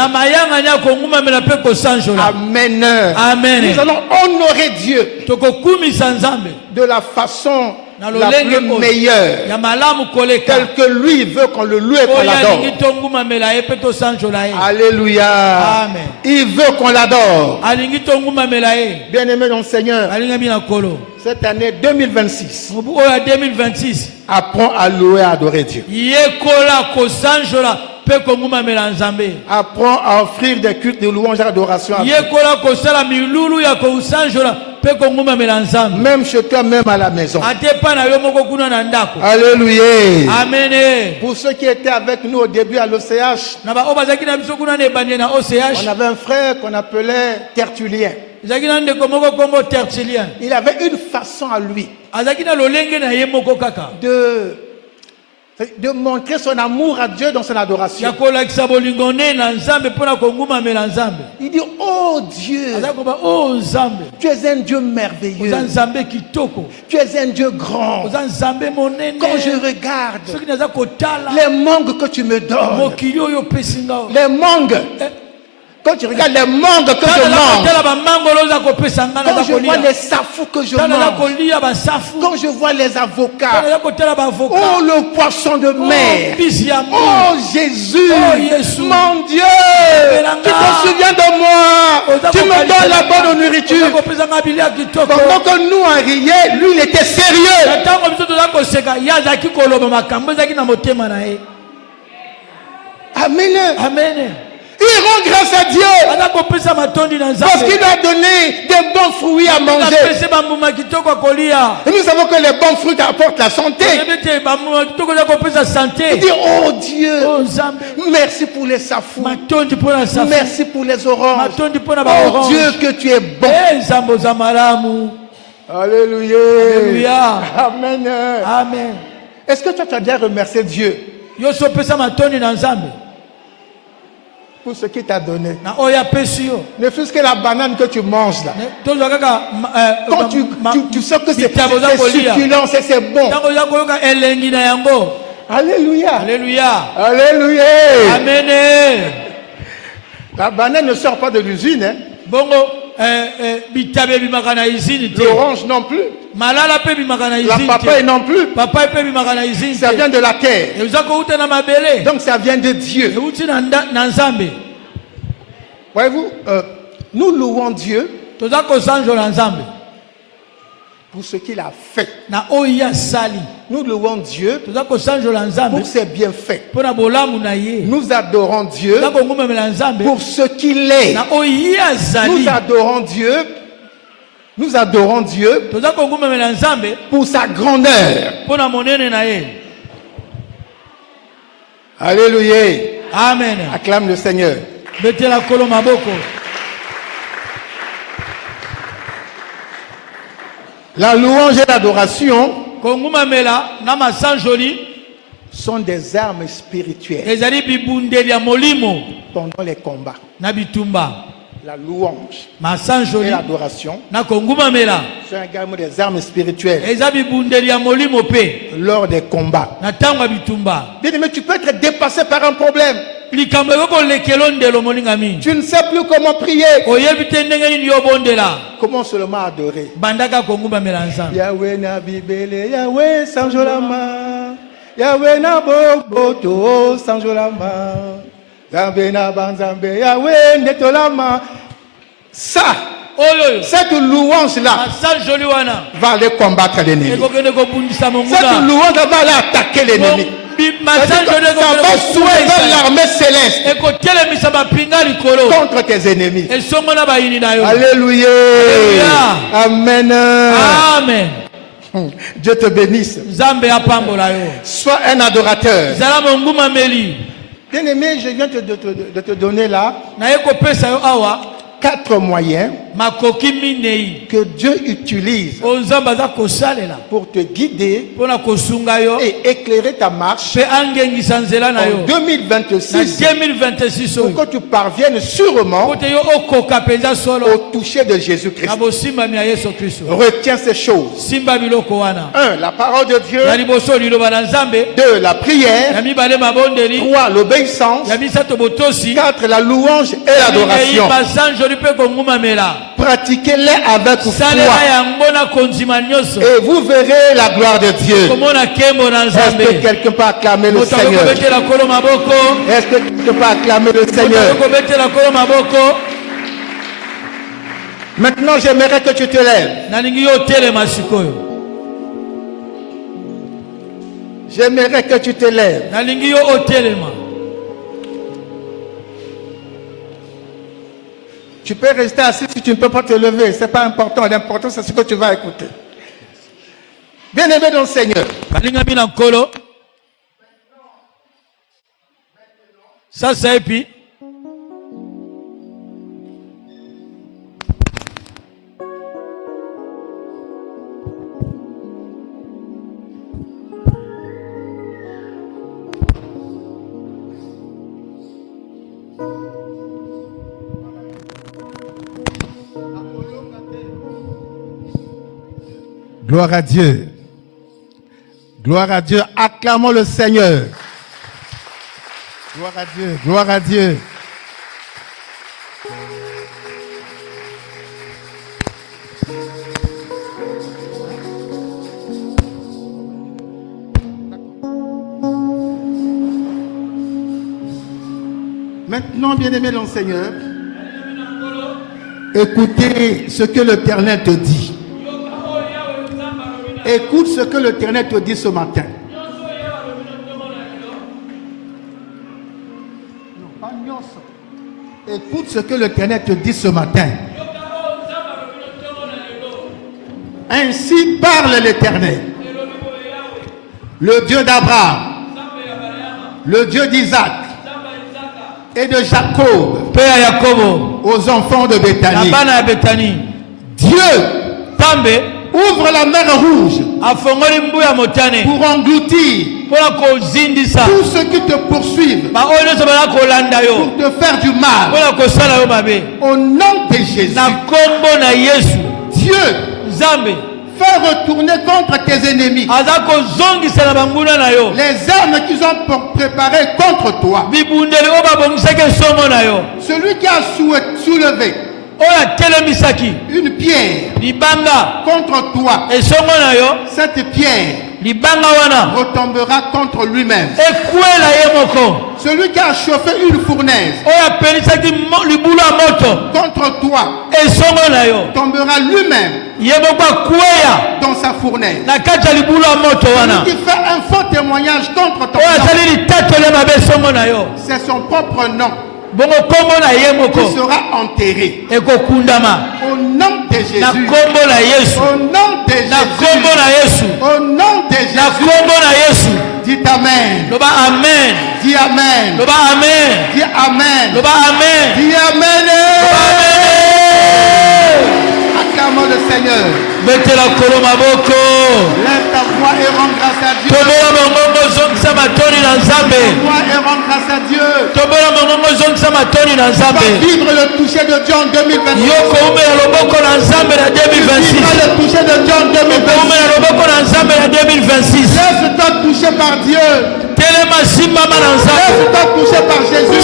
Amen. Amen. Nous allons honorer Dieu de la façon la plus meilleure, tel que lui veut qu'on le loue et qu'on l'adore. Alléluia. Amen. Il veut qu'on l'adore. Bien-aimé dans le Seigneur, cette année 2026, apprends à louer et à adorer Dieu. Apprends à offrir des cultes de louange et d'adoration à Dieu. Même chez toi, même à la maison. Alléluia. Amen. Pour ceux qui étaient avec nous au début à l'OCH, on avait un frère qu'on appelait Tertullien. Il avait une façon à lui de montrer son amour à Dieu dans son adoration. Il dit, oh Dieu, tu es un Dieu merveilleux, tu es un Dieu grand. Quand je regarde les mangues que tu me donnes, les mangues, quand tu regardes les mangues que je mange, quand je vois les safous que je mange, quand je vois les avocats, oh le poisson de mer, oh Jésus, mon Dieu, tu te souviens de moi, tu me donnes la bonne nourriture. Pendant que nous on riait, lui il était sérieux. Amen. Amen. Il rend grâce à Dieu parce qu'il a donné des bons fruits à manger. Et nous savons que les bons fruits apportent la santé. Il dit, oh Dieu, merci pour les safous, merci pour les oranges. Oh Dieu, que tu es bon. Alléluia. Alléluia. Amen. Amen. Est-ce que toi tu as déjà remercié Dieu pour ce qu'il t'a donné? Ne fût-ce que la banane que tu manges là. Quand tu sens que c'est succulent, c'est bon. Alléluia. Alléluia. Alléluia. Amen. La banane ne sort pas de l'usine. Hein? L'orange non plus. La papaye non plus. Ça vient de la terre. Donc ça vient de Dieu. Voyez-vous, nous louons Dieu pour ce qu'il a fait. Nous louons Dieu pour ses bienfaits. Nous adorons Dieu pour ce qu'il est. Nous adorons Dieu. Nous adorons Dieu pour sa grandeur. Alléluia. Amen. Acclame le Seigneur. La louange et l'adoration sont des armes spirituelles pendant les combats. La louange et l'adoration sont également des armes spirituelles lors des combats. Bien aimé, tu peux être dépassé par un problème. Tu ne sais plus comment prier. Comment seulement adorer. Yahweh na bibele, Yahweh sanjolama, Yahweh na boboto sanjolama, Zambe na banzambe, Yahweh netolama. Ça, cette louange-là va aller combattre l'ennemi. Cette louange va aller attaquer l'ennemi. Ça va soulever l'armée céleste contre tes ennemis. Alléluia. Amen. Amen. Dieu te bénisse. Sois un adorateur. Bien-aimé, je viens de te donner là 4 moyens que Dieu utilise pour te guider et éclairer ta marche en 2026 pour que tu parviennes sûrement au toucher de Jésus-Christ. Retiens ces choses. 1. La parole de Dieu. 2. La prière. 3. L'obéissance. 4. La louange et l'adoration. Pratiquez-les avec foi et vous verrez la gloire de Dieu. Est-ce que quelqu'un peut acclamer le Seigneur? Est-ce que quelqu'un peut acclamer le Seigneur? Maintenant, j'aimerais que tu te lèves. J'aimerais que tu te lèves. Tu peux rester assis si tu ne peux pas te lever. Ce n'est pas important. L'important, c'est ce que tu vas écouter. Bien-aimé dans le Seigneur. Ça, c'est puis. Gloire à Dieu. Gloire à Dieu. Acclamons le Seigneur. Gloire à Dieu. Gloire à Dieu. Maintenant, bien-aimé dans le Seigneur, écoutez ce que l'Éternel te dit. Écoute ce que l'Éternel te dit ce matin. Écoute ce que l'Éternel te dit ce matin. Ainsi parle l'Éternel, le Dieu d'Abraham, le Dieu d'Isaac et de Jacob, aux enfants de Béthanie. Dieu ouvre la mer rouge pour engloutir tous ceux qui te poursuivent pour te faire du mal. Au nom de Jésus, Dieu fait retourner contre tes ennemis les armes qu'ils ont préparées contre toi. Celui qui a soulevé une pierre contre toi, cette pierre retombera contre lui-même. Celui qui a chauffé une fournaise contre toi tombera lui-même dans sa fournaise. Celui qui fait un faux témoignage contre toi, c'est son propre nom qui sera enterré. Au nom de Jésus. Au nom de Jésus. Au nom de Jésus. Dis Amen. Dis Amen. Dis Amen. Dis Amen. Acclamons le Seigneur. Lève ta voix et rends grâce à Dieu. Lève ta voix et rends grâce à Dieu. Va vivre le toucher de Dieu en 2026. Vivre le toucher de Dieu en 2026. Laisse-toi toucher par Dieu. Laisse-toi toucher par Jésus.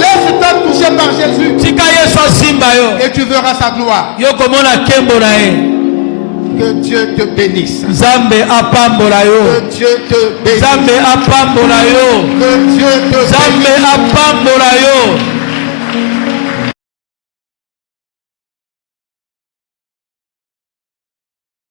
Laisse-toi toucher par Jésus. Et tu verras sa gloire. Que Dieu te bénisse. Que Dieu te bénisse. Que Dieu te bénisse.